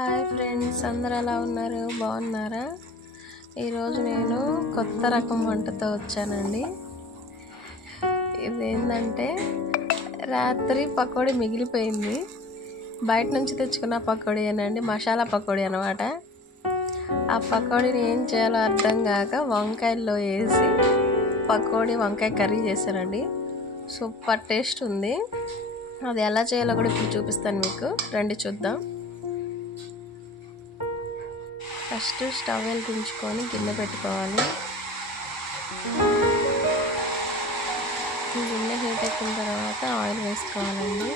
Hi friends, అందరు ఎలా ఉన్నారు? బాగున్నారా? ఈరోజు నేను కొత్త రకం వంటతో వచ్చానండి. ఇదేంటంటే రాత్రి పకోడీ మిగిలిపోయింది. బయట నుంచి తెచ్చుకున్న పకోడీ అనండి, మసాలా పకోడీ అనమాట. ఆ పకోడీని ఏం చేయాలో అర్థం కాక వంకాయల్లో వేసి వంకాయ కర్రీ చేశానండి. సూపర్ టేస్ట్ ఉంది. అది ఎలా చేయాలో కూడా ఇప్పుడు చూపిస్తాను మీకు. రండి చూద్దాం. ఫస్ట్ స్టవ్ వెలిగించుకొని గిన్నె పెట్టుకోవాలి. గిన్నె హీట్ ఎక్కిన తర్వాత ఆయిల్ వేసుకోవాలండి.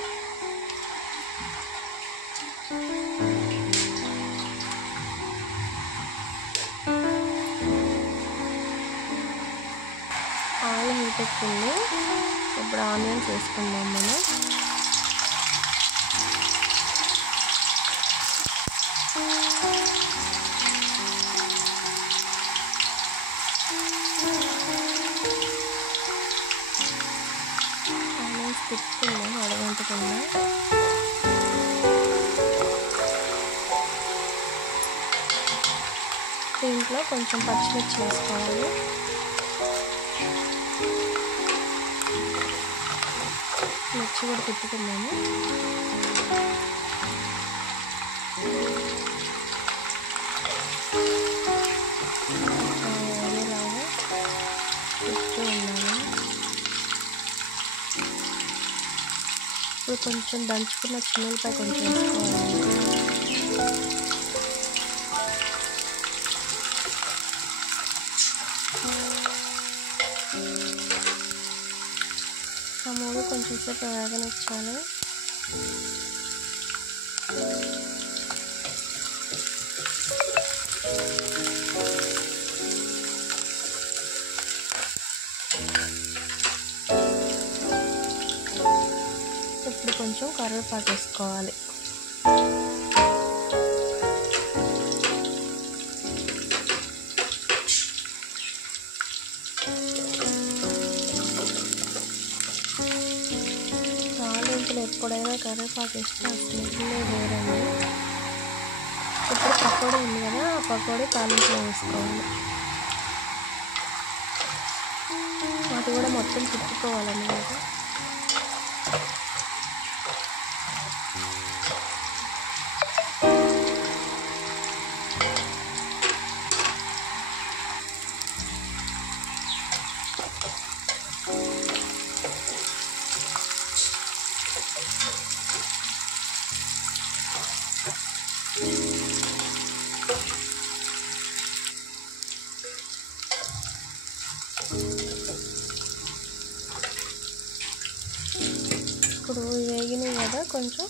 ఆయిల్ హీట్ ఎక్కింది. ఇప్పుడు ఆనియన్స్ వేసుకుందాం మనం. ఆనియన్స్ తిప్పుకుందాం అడగంటకుండా. దీంట్లో కొంచెం పచ్చిమిర్చి వేసుకోవాలి. మిర్చి కూడా తిప్పుకుందాము. అదేలాగా తిప్పుతూ ఉన్నాము. ఇప్పుడు కొంచెం దంచుకున్న చిన్నపై కొంచెం వేసుకోవాలి. ఆ మూడు కొంచెం సేపు వేగనిచ్చాలి. ఇప్పుడు కొంచెం కరివేపాకు వేసుకోవాలి. తాలింపులు ఎప్పుడైనా కరివేపాకు వేస్తే ఆ స్మెల్లే వేరండి. ఇప్పుడు పకోడీ ఉంది కదా, ఆ పకోడీ తాలింపులో వేసుకోవాలి. అది కూడా మొత్తం తిప్పుకోవాలన్నమాట. ఇప్పుడు వేగినాయి కదా, కొంచెం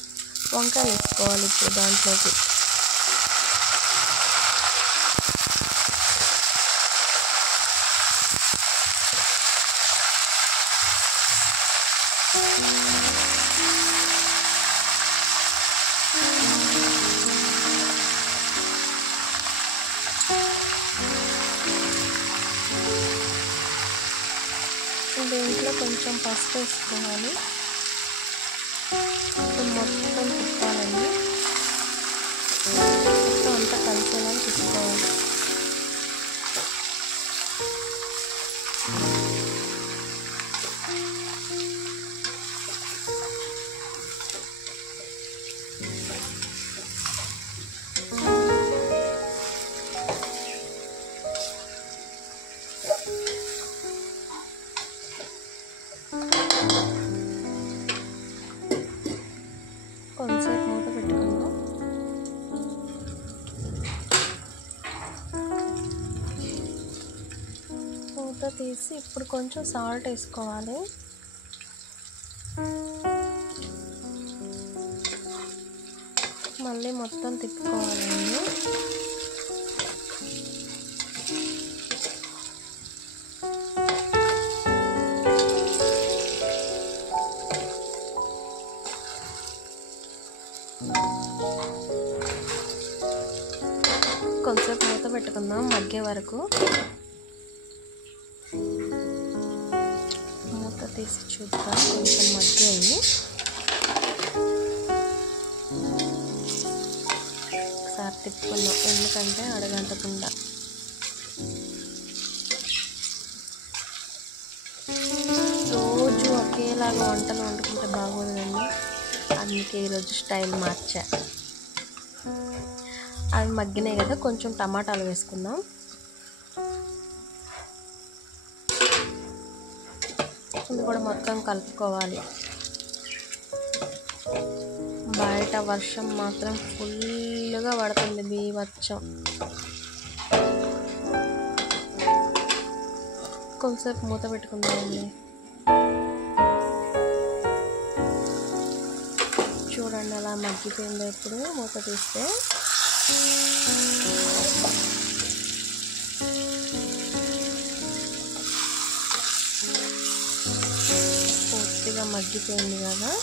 వంకాయలు వేసుకోవాలి ఇప్పుడు దాంట్లోకి. దీంట్లో కొంచెం పసుపు వేసుకోవాలి. మొత్తం తిప్పాలండి. మొత్తం అంతా కలిసేలా తిప్పుకోవాలి. కొంతసేపు మూత పెట్టుకుందాం. మూత తీసి ఇప్పుడు కొంచెం సాల్ట్ వేసుకోవాలి. మళ్ళీ మొత్తం తిప్పుకోవాలండి. కొంచెంసేపు మూత పెట్టుకుందాం మగ్గే వరకు. మూత తీసి చూద్దాం, కొంచెం మగ్గాయి. ఒకసారి తిప్పుకున్నాం, ఎందుకంటే అడగంటకుండా. రోజు ఒకేలాగా వంటలు వండుకుంటే బాగోదు కానీ, అందుకే ఈరోజు స్టైల్ మార్చా. అవి మగ్గినాయి కదా, కొంచెం టమాటాలు వేసుకుందాం. ఇది కూడా మొత్తం కలుపుకోవాలి. బయట వర్షం మాత్రం ఫుల్గా పడుతుంది, బీభత్సం. కొంచెంసేపు మూత పెట్టుకుందామండి. చూడండి అలా మగ్గిపోయిందో. ఇప్పుడు మూత తీస్తే పూర్తిగా మగ్గిపోయింది కదా.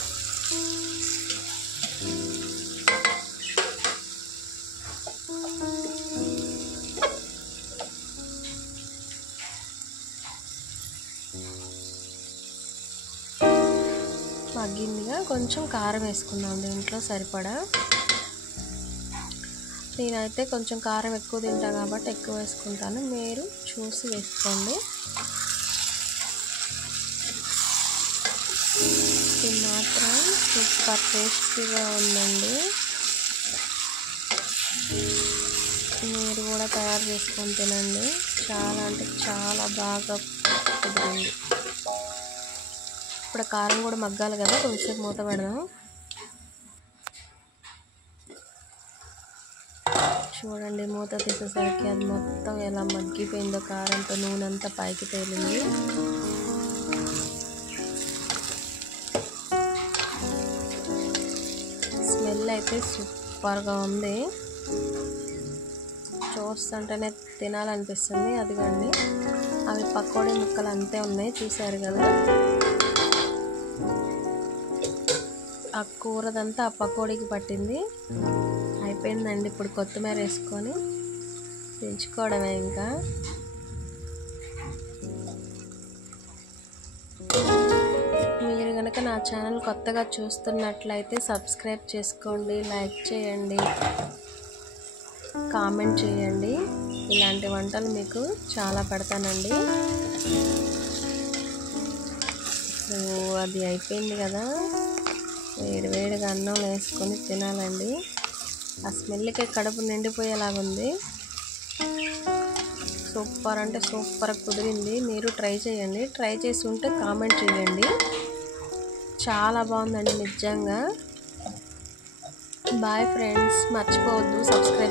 మగ్గిందిగా, కొంచెం కారం వేసుకుందాం దీంట్లో సరిపడా. నేనైతే కొంచెం కారం ఎక్కువ తింటా కాబట్టి ఎక్కువ వేసుకుంటాను, మీరు చూసి వేసుకోండి. ఇది మాత్రం సూపర్ టేస్టీగా ఉందండి. మీరు కూడా తయారు చేసుకొని తినండి. చాలా అంటే చాలా బాగా కుదిరింది. ఇప్పుడు కారం కూడా మగ్గాలి కదా, కొంచెంసేపు మూత పెడదాం. చూడండి మూత తీసేసరికి అది మొత్తం ఎలా మగ్గిపోయిందో, కారంతో నూనె అంతా పైకి తేలింది. స్మెల్ అయితే సూపర్గా ఉంది, చూస్తుంటేనే తినాలనిపిస్తుంది. అదిగండి అవి పకోడీ ముక్కలు అంతే ఉన్నాయి, చూసారు కదా. ఆ కూరదంతా ఆ పకోడీకి పట్టింది. అయిపోయిందండి. ఇప్పుడు కొత్తిమీర వేసుకొని దించుకోవడమే ఇంకా. మీరు కనుక నా ఛానల్ కొత్తగా చూస్తున్నట్లయితే సబ్స్క్రైబ్ చేసుకోండి, లైక్ చేయండి, కామెంట్ చేయండి. ఇలాంటి వంటలు మీకు చాలా పెడతానండి. అది అయిపోయింది కదా, వేడివేడిగా అన్నం వేసుకొని తినాలండి. ఆ స్మెల్కి కడుపు నిండిపోయేలాగుంది. సూపర్ అంటే సూపర్ కుదిరింది. మీరు ట్రై చేయండి. ట్రై చేసి ఉంటే కామెంట్ చేయండి. చాలా బాగుందండి నిజంగా. బాయ్ ఫ్రెండ్స్, మర్చిపోవద్దు సబ్స్క్రైబ్